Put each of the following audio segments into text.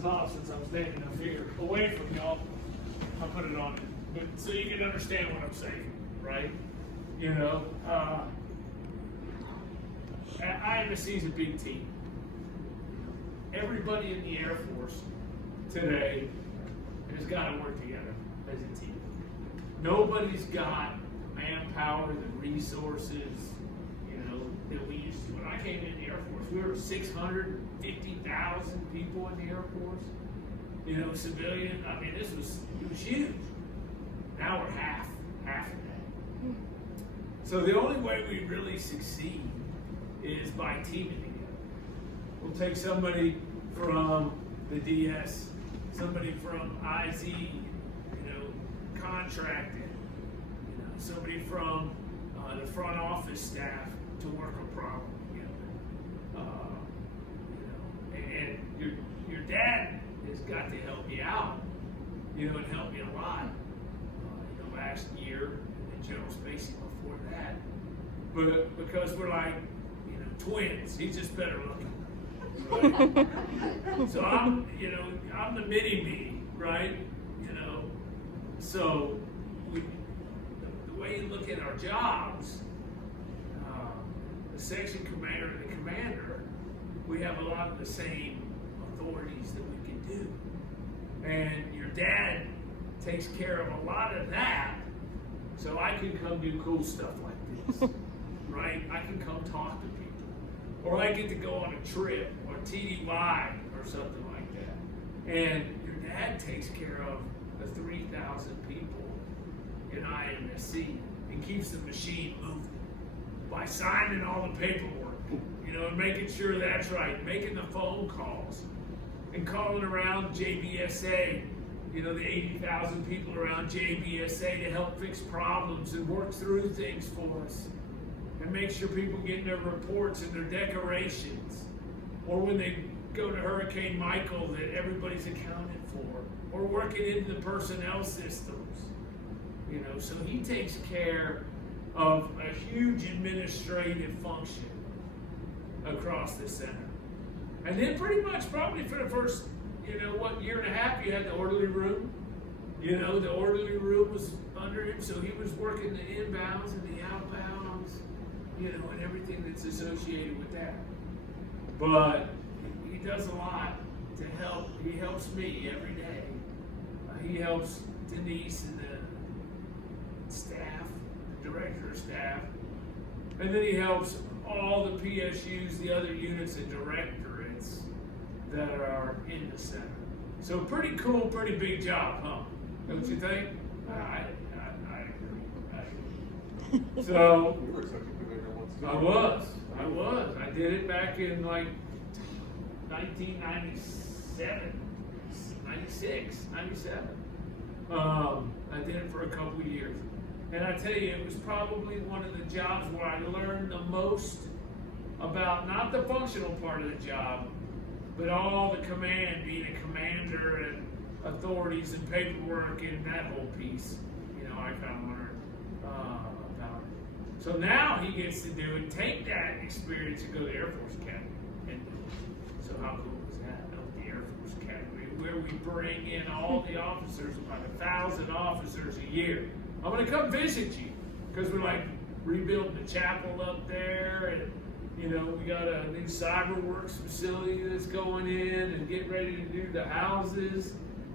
this off since I'm standing up here, away from y'all. I'll put it on, but so you can understand what I'm saying, right? You know, AFIMSC is a big team. Everybody in the Air Force today has got to work together as a team. Nobody's got manpower, the resources, you know, that we used to. When I came in the Air Force, we were 650,000 people in the Air Force. You know, civilian. I mean, it was huge. Now we're half of that. So the only way we really succeed is by teaming together. We'll take somebody from the DS, somebody from IZ, you know, contracting, you know, somebody from the front office staff to work a problem together. You know, and your dad has got to help you out, you know, and help you a lot. You know, last year in General Spacing before that, but because we're like, you know, twins, he's just better looking. Right? So I'm the mini-me, right? You know, so the way you look at our jobs, the section commander and the commander, we have a lot of the same authorities that we can do. And your dad takes care of a lot of that, so I can come do cool stuff like this, right? I can come talk to people. Or I get to go on a trip, or TDY, or something like that. And your dad takes care of the 3,000 people in AFIMSC and keeps the machine moving by signing all the paperwork, you know, and making sure that's right, making the phone calls, and calling around JBSA, you know, the 80,000 people around JBSA to help fix problems and work through things for us. And make sure people get their reports and their decorations. Or when they go to Hurricane Michael, that everybody's accounted for. Or working into the personnel systems. You know, so he takes care of a huge administrative function across the center. And then pretty much probably for the first, you know, year and a half, you had the orderly room. You know, the orderly room was under him, so he was working the inbounds and the outbounds, you know, and everything that's associated with that. But he does a lot to help. He helps me every day. He helps Denise and the staff, the director of staff. And then he helps all the PSUs, the other units and directorates that are in the center. So pretty cool, pretty big job, huh? Don't you think? I agree. So You were such a commander once. I was. I did it back in like 1997, 96, 97. I did it for a couple of years. And I tell you, it was probably one of the jobs where I learned the most about not the functional part of the job, but all the command, being a commander and authorities and paperwork and that whole piece. You know, I kind of learned about it. So now he gets to do it, take that experience and go to the Air Force Academy. And so how cool is that? The Air Force Academy, where we bring in all the officers, about 1,000 officers a year. I'm going to come visit you because we're like rebuilding the chapel up there, and you know, we got a new cyberworks facility that's going in and getting ready to do the houses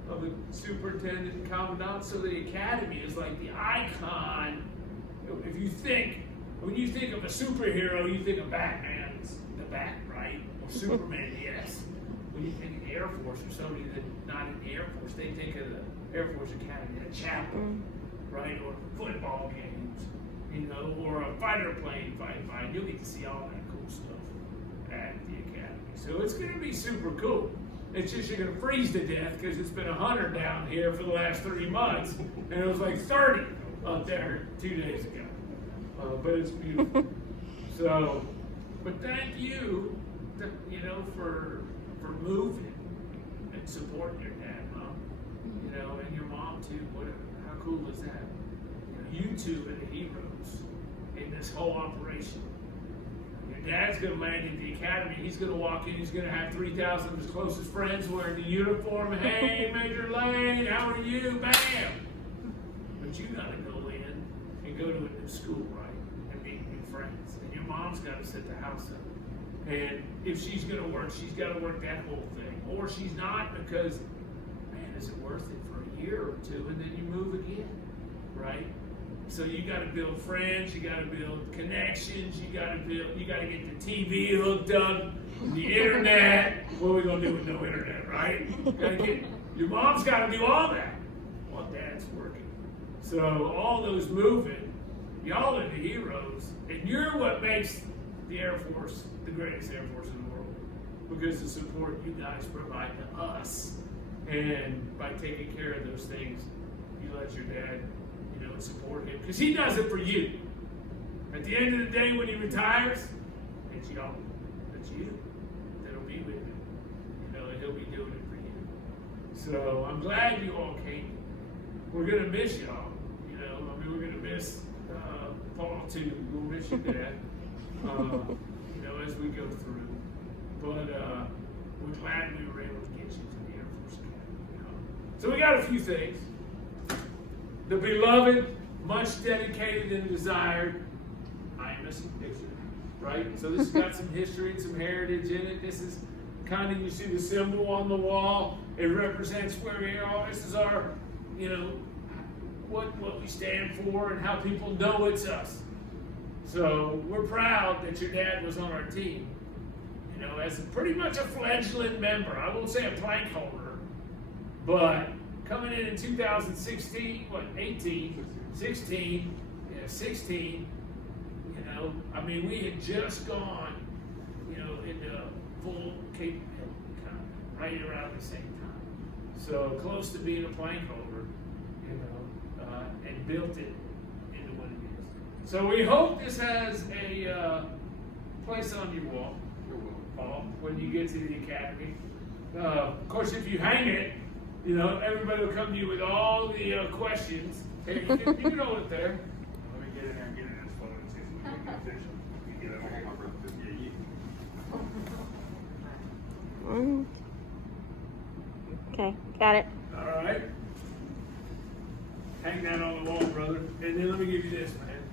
of the superintendent and commandant. So the academy is like the icon. If you think, when you think of a superhero, you think of Batman's the Bat, right? Or Superman, yes. When you think of the Air Force or somebody that's not in the Air Force, they think of the Air Force Academy, a chapel, right? Or football games, you know, or a fighter plane fight. You'll get to see all that cool stuff at the academy. So it's going to be super cool. It's just you're going to freeze to death because it's been 100 down here for the last 3 months, and it was like 30 up there 2 days ago. But it's beautiful. So, but thank you, you know, for moving and supporting your dad, Mom. You know, and your mom too. How cool is that? You know, you two are the heroes in this whole operation. Your dad's going to land at the academy. He's going to walk in. He's going to have 3,000 of his closest friends wearing the uniform. Hey, Major Lane, how are you? Bam! But you got to go in and go to a new school, right? And make new friends. And your mom's got to set the house up. And if she's going to work, she's got to work that whole thing. Or she's not because, man, is it worth it for a year or two? And then you move again, right? So you got to build friends, you got to build connections, you got to get the TV hooked up, the internet. What are we gonna do with no internet, right? Your mom's got to do all that while dad's working. So all those moving, y'all are the heroes, and you're what makes the Air Force the greatest Air Force in the world, because the support you guys provide to us, and by taking care of those things, you let your dad, support him, because he does it for you. At the end of the day, when he retires, it's y'all, it's you that'll be with him, and he'll be doing it for you. So I'm glad you all came. We're gonna miss y'all, we're gonna miss Paul too. We'll miss your dad, as we go through. But we're glad we were able to get you to the Air Force Academy. So we got a few things. The beloved, much dedicated and desired AFIMSC picture, right? So this has got some history and some heritage in it. This is kind of, you see the symbol on the wall. It represents where we are. This is our, what we stand for and how people know it's us. So we're proud that your dad was on our team, as pretty much a fledgling member. I won't say a plank holder, but coming in 2016, 16, we had just gone, into full capability, right around the same time. So close to being a plank holder, and built it into what it is. So we hope this has a place on your wall, Paul, when you get to the academy. Of course, if you hang it, everybody will come to you with all the questions. Hey, you can hold it there. Let me get in there and get in this photo and see if we can get a picture. You get it on my brother. Okay, got it. All right. Hang that on the wall, brother. And then let me give you this, man.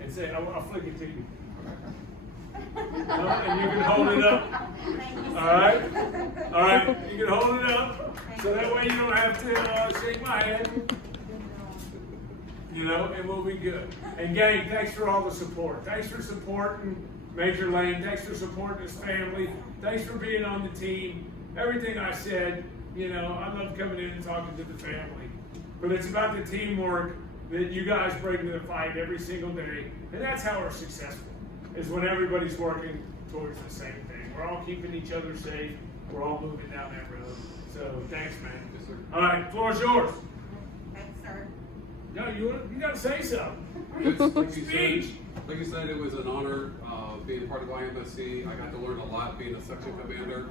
And say, I'll flick it to you. And you can hold it up. All right? All right, you can hold it up. So that way you don't have to shake my hand. And we'll be good. And gang, thanks for all the support. Thanks for supporting Major Lane. Thanks for supporting his family. Thanks for being on the team. Everything I said, I love coming in and talking to the family. But it's about the teamwork that you guys bring to the fight every single day. And that's how we're successful, is when everybody's working towards the same thing. We're all keeping each other safe. We're all moving down that road. So thanks, man. Yes, sir. All right, floor is yours. Thanks, sir. No, you got to say something. Like you said, it was an honor being part of AFIMSC. I got to learn a lot being a section commander.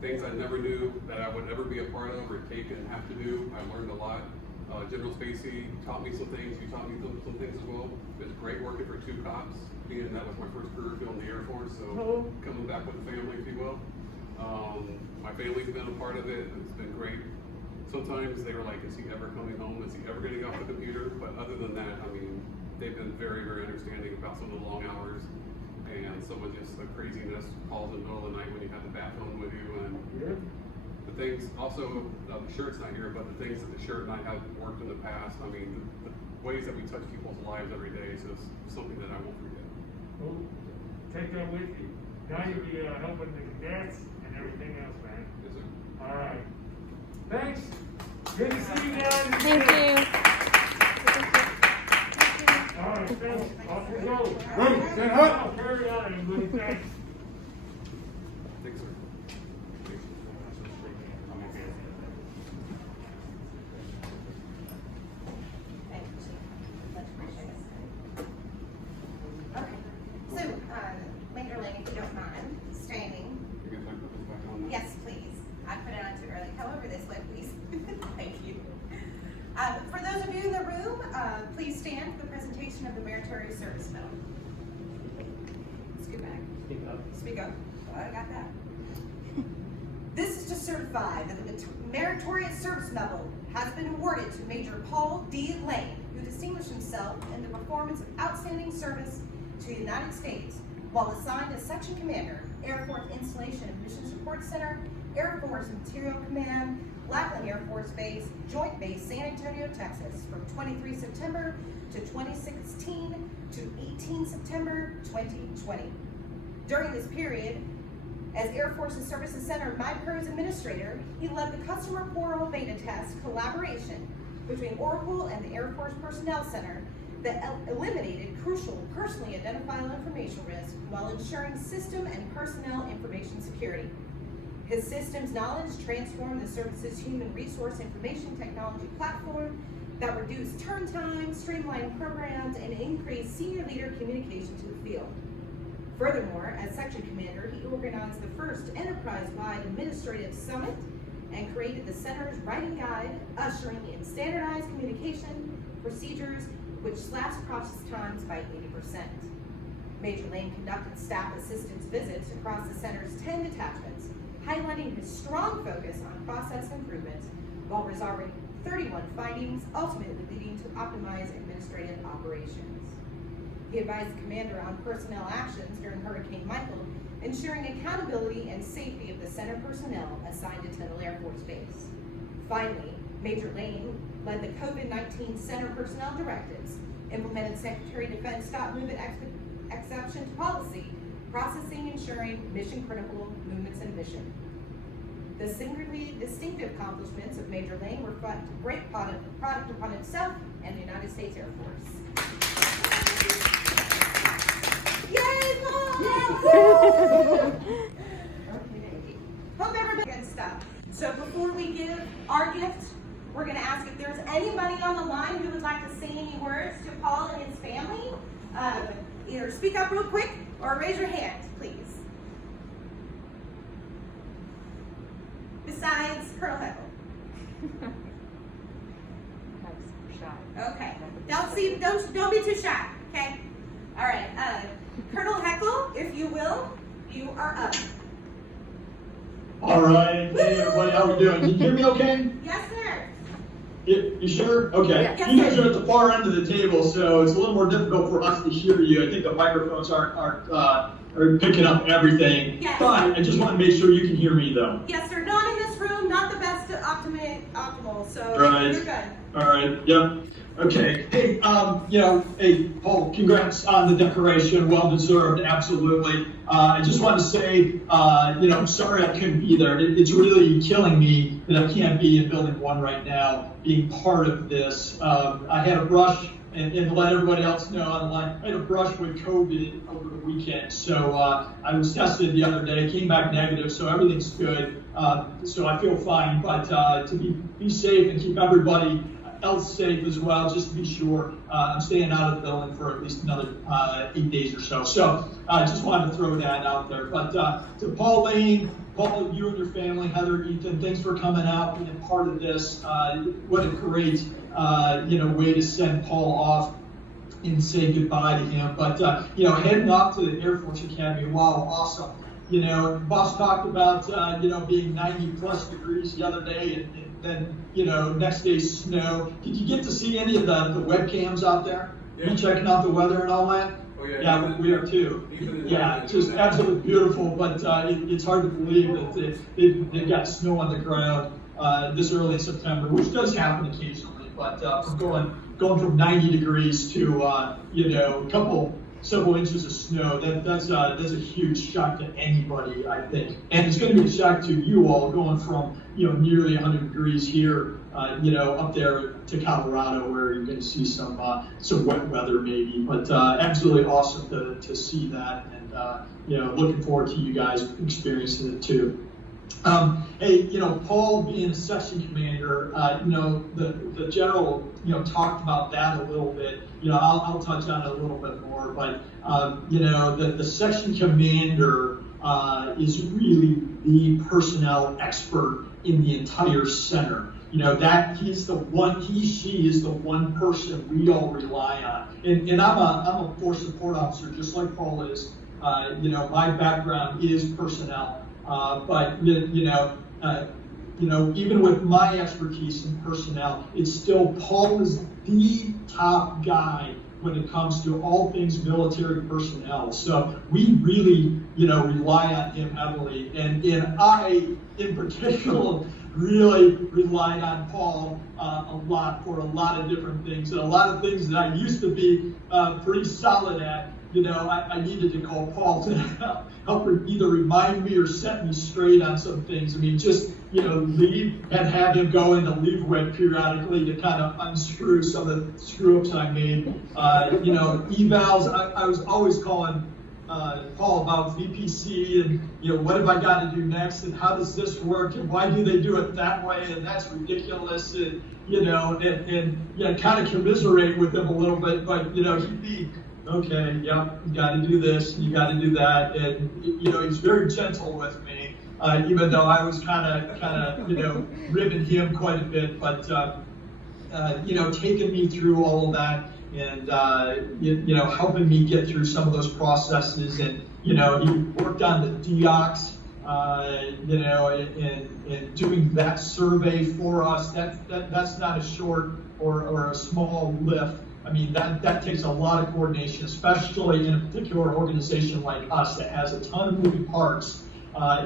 Things I never knew that I would ever be a part of or take and have to do. I learned a lot. General Spacey taught me some things. You taught me some things as well. It was great working for two cops, being that was my first career field in the Air Force. So coming back with the family, if you will. My family's been a part of it. It's been great. Sometimes they were like, is he ever coming home? Is he ever getting off the computer? But other than that, they've been very, very understanding about some of the long hours and some of just the craziness, calls in the middle of the night when you have the bat phone with you. And the things, also, the shirt's not here, but the things that the shirt and I have worked in the past, the ways that we touch people's lives every day is just something that I won't forget. Well, take that with you. Now you'll be helping the cadets and everything else, man. Yes, sir. All right. Thanks. Good to see you guys. Thank you. All right, thanks. Off we go. Stand up. Carry on, everybody. Thanks. Thanks, sir. Okay. So, Major Lane, if you don't mind, standing. You can put this back on now. Yes, please. I put it on too early. However, this way, please. Thank you. For those of you in the room, please stand for the presentation of the Meritorious Service Medal. Scoot back. Speak up. Speak up. Well, I got that. This is to certify that the meritorious service medal has been awarded to Major Paul D. Lane, who distinguished himself in the performance of outstanding service to the United States while assigned as Section Commander, Air Force Installation and Mission Support Center, Air Force Material Command, Lackland Air Force Base, Joint Base San Antonio, Texas, from 23 September to 2016 to 18 September 2020. During this period, as Air Force's Services Center MyPros Administrator, he led the customer portal beta test collaboration between Oracle and the Air Force Personnel Center that eliminated crucial personally identifiable information risk while ensuring system and personnel information security. His systems knowledge transformed the service's human resource information technology platform that reduced turn time, streamlined programs, and increased senior leader communication to the field. Furthermore, as Section Commander, he organized the first enterprise-wide administrative summit and created the Center's writing guide, ushering in standardized communication procedures which slashed process times by 80%. Major Lane conducted staff assistance visits across the Center's 10 detachments, highlighting his strong focus on process improvements while resolving 31 findings, ultimately leading to optimized administrative operations. He advised the commander on personnel actions during Hurricane Michael, ensuring accountability and safety of the center personnel assigned to Tyndall Air Force Base. Finally, Major Lane led the COVID-19 center personnel directives, implemented Secretary of Defense Scott Movement exception to policy, processing, ensuring mission-critical movements and mission. The singularly distinctive accomplishments of Major Lane reflect a great product upon himself and the United States Air Force. Yay, Paul! Hope everybody good stuff. So before we give our gift, we're going to ask if there's anybody on the line who would like to say any words to Paul and his family. Either speak up real quick or raise your hand, please. Besides Colonel Heckle. Okay. Don't be too shy. Okay. All right. Colonel Heckle, if you will, you are up. All right. Hey everybody, how we doing? Can you hear me okay? Yes, sir. You sure? Okay. Yes, you guys sir. are at the far end of the table, so it's a little more difficult for us to hear you. I think the microphones are picking up everything. Yes. But I just want to make sure you can hear me though. Yes, sir. Not in this room. Not the best optimal. So Right. you're good. All right. Yep. Okay. Hey, hey, Paul, congrats on the decoration. Well deserved. Absolutely. I just want to say, I'm sorry I couldn't be there. It's really killing me that I can't be in building 1 right now, being part of this. I had a brush, and to let everybody else know on the line, I had a brush with COVID over the weekend. So I was tested the other day, came back negative, so everything's good. So I feel fine, but to be safe and keep everybody else safe as well, just to be sure. I'm staying out of the building for at least another 8 days or so. So I just wanted to throw that out there. But to Paul Lane, Paul, you and your family, Heather, Ethan, thanks for coming out and being part of this. What a great way to send Paul off and say goodbye to him. But heading off to the Air Force Academy, wow, awesome. Boss talked about being 90 plus degrees the other day, and then next day snow. Did you get to see any of the webcams out there? Yeah. You checking out the weather and all that? Oh yeah. Yeah, we are too. Yeah, just absolutely beautiful. But it's hard to believe that they've got snow on the ground this early in September, which does happen occasionally. But from going from 90 degrees to several inches of snow, that's a huge shock to anybody, I think. And it's going to be a shock to you all going from nearly 100 degrees here, up there to Colorado, where you're going to see some wet weather maybe. But absolutely awesome to see that, and looking forward to you guys experiencing it too. Hey, Paul being a section commander, the general, talked about that a little bit. I'll touch on it a little bit more, but the section commander is really the personnel expert in the entire center. That she is the one person we all rely on. And I'm a force support officer, just like Paul is. my background is personnel, but even with my expertise in personnel, it's still Paul is the top guy when it comes to all things military personnel. So we really, rely on him heavily. And I, in particular, really relied on Paul a lot for a lot of different things. And a lot of things that I used to be pretty solid at, I needed to call Paul to help either remind me or set me straight on some things. I mean, just, leave and have him go into leave with periodically to kind of unscrew some of the screw-ups I made. Evals, I was always calling Paul about VPC and, what have I got to do next and how does this work and why do they do it that way and that's ridiculous and, kind of commiserate with him a little bit, but, he'd be, okay, yep, you got to do this, you got to do that, and he's very gentle with me, even though I was kind of, ribbing him quite a bit, but taking me through all of that, and helping me get through some of those processes, and he worked on the DOCS, and doing that survey for us. That's not a short or a small lift. I mean, that takes a lot of coordination, especially in a particular organization like us that has a ton of moving parts,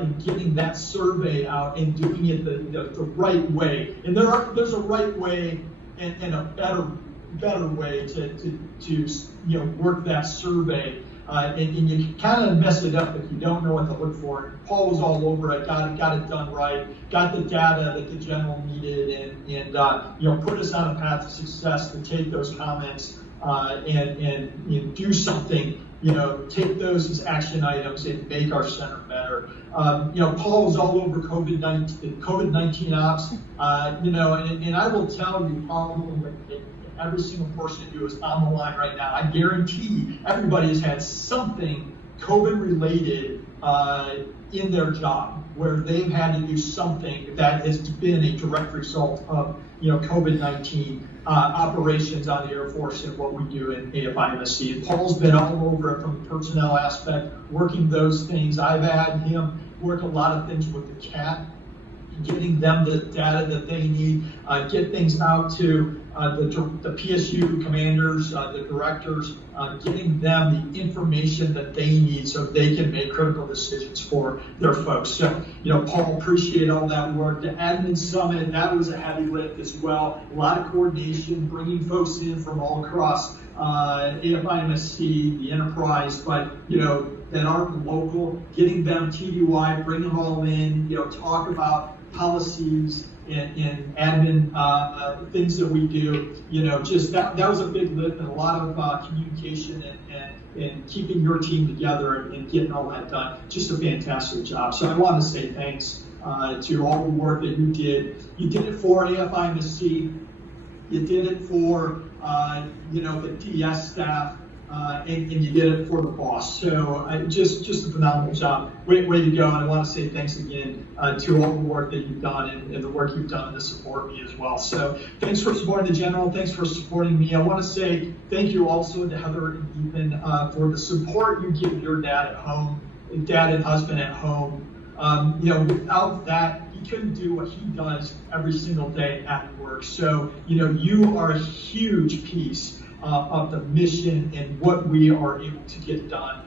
in getting that survey out and doing it the right way. And there's a right way and a better way to work that survey. And you kind of mess it up if you don't know what to look for. Paul was all over it, got it done right, got the data that the general needed, and put us on a path to success to take those comments and do something. Take those as action items and make our center better. Paul was all over COVID-19 ops. And I will tell you, probably every single person who is on the line right now, I guarantee everybody has had something COVID related in their job where they've had to do something that has been a direct result of COVID-19 operations on the Air Force and what we do in AFIMSC. And Paul's been all over it from the personnel aspect, working those things. I've had him work a lot of things with the CAT, getting them the data that they need, get things out to the PSU commanders, the directors, getting them the information that they need so they can make critical decisions for their folks. So, Paul, appreciate all that work. The admin summit, that was a heavy lift as well. A lot of coordination, bringing folks in from all across AFIMSC, the enterprise, but, that aren't local, getting them TDY, bring them all in, talk about policies and admin things that we do, just that was a big lift and a lot of communication and keeping your team together and getting all that done. Just a fantastic job. So I want to say thanks to all the work that you did. You did it for AFIMSC. You did it for the DS staff. And you did it for the boss. So just a phenomenal job. Way to go. And I want to say thanks again to all the work that you've done and the work you've done to support me as well. So thanks for supporting the general. Thanks for supporting me. I want to say thank you also to Heather and Ethan for the support you give your dad at home, dad and husband at home. Without that, he couldn't do what he does every single day at work. So, you are a huge piece of the mission and what we are able to get done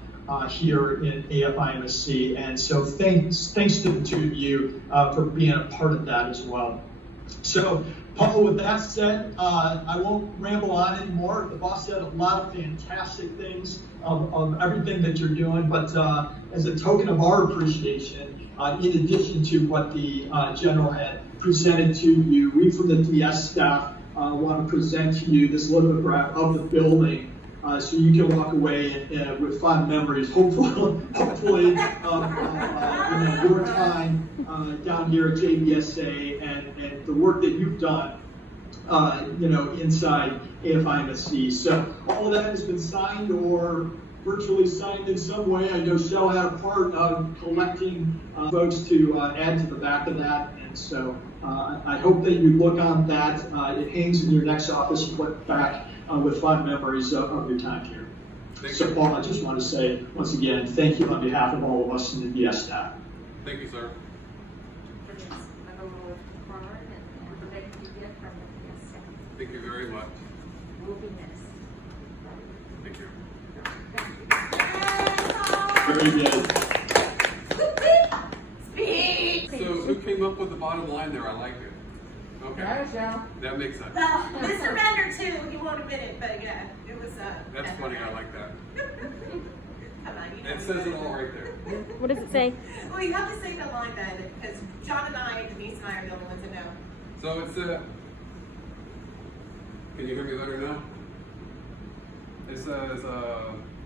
here in AFIMSC. And so thanks to the two of you for being a part of that as well. So Paul, with that said, I won't ramble on anymore. The boss said a lot of fantastic things of everything that you're doing, but as a token of our appreciation, in addition to what the general had presented to you, we from the DS staff want to present to you this lithograph of the building, so you can walk away with fond memories, hopefully your time down here at JBSA and the work that you've done, inside AFIMSC. So all of that has been signed or virtually signed in some way. I know Shell had a part of collecting folks to add to the back of that, and so I hope that you look on that. It hangs in your next office. You look back with fond memories of your time here. So Paul, I just want to say, once again, thank you on behalf of all of us in the DS staff. Thank you, sir. Thank you very much. Will be missed. Thank you. Very good. So who came up with the bottom line there? I like it. Okay. That makes sense. Well, Mr. Bender too, he won't admit it, but yeah, it was, That's funny. I like that. Come on, you know. It says it all right there. What does it say? Well, you have to say the line then, because John and I, Denise and I are the only ones that know. So it's can you hear me better now? It says,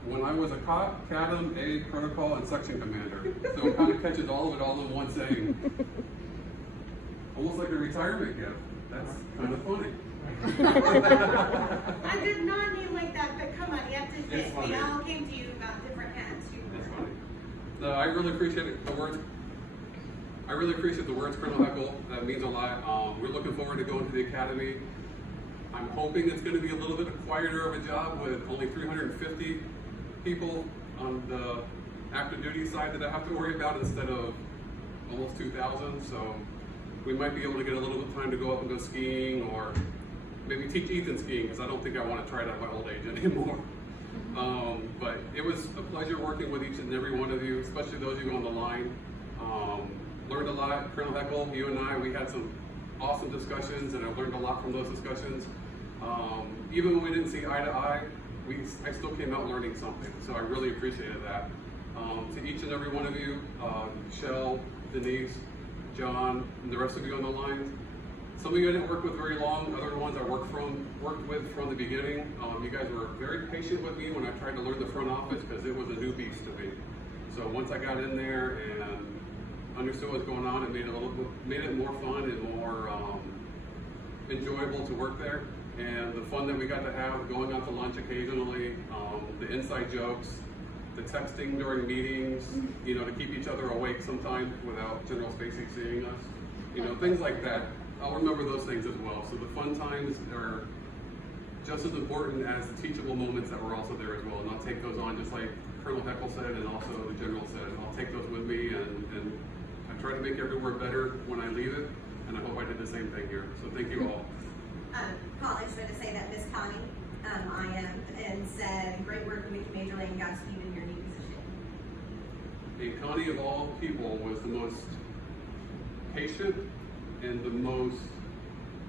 when I was a cop, cadam, aide, protocol, and section commander. So it kind of catches all of it all in one saying. Almost like a retirement gift. That's kind of funny. I did not mean like that, but come on, you have to admit, It's funny. we all came to you about different hats. That's funny. No, I really appreciate the words. I really appreciate the words, Colonel Heckle. That means a lot. We're looking forward to going to the academy. I'm hoping it's going to be a little bit quieter of a job with only 350 people on the active duty side that I have to worry about instead of almost 2,000. So we might be able to get a little bit of time to go up and go skiing, or maybe teach Ethan skiing, because I don't think I want to try it at my old age anymore. But it was a pleasure working with each and every one of you, especially those of you on the line. Learned a lot. Colonel Heckle, you and I, we had some awesome discussions, and I learned a lot from those discussions. Even when we didn't see eye to eye, I still came out learning something, so I really appreciated that. To each and every one of you, Michelle, Denise, John, and the rest of you on the line, some of you I didn't work with very long, other ones I worked with from the beginning. You guys were very patient with me when I tried to learn the front office, because it was a new beast to me. So once I got in there and understood what was going on, it made it more fun and more enjoyable to work there. And the fun that we got to have going out to lunch occasionally, the inside jokes, the texting during meetings, you know, to keep each other awake sometimes without General Spacey seeing us, things like that. I'll remember those things as well. So the fun times are just as important as the teachable moments that were also there as well. And I'll take those on, just like Colonel Heckle said and also the General said. I'll take those with me, and I try to make everywhere better when I leave it, and I hope I did the same thing here. So thank you all. Paul, I just wanted to say that Miss Connie, I am, and said, great work with you, Major Lane, Godspeed in your new position. And Connie, of all people, was the most patient and the most,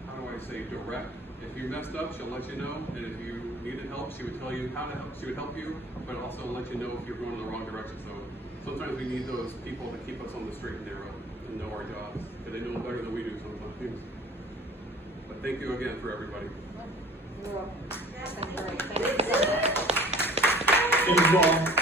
how do I say, direct. If you messed up, she'll let you know, and if you needed help, she would tell you how to help. She would help you, but also let you know if you're going in the wrong direction. So sometimes we need those people to keep us on the straight and narrow and know our jobs, because they know them better than we do sometimes. But thank you again for everybody. You're welcome. Yes, That's great. thank you. Thank you so much. Thank you all.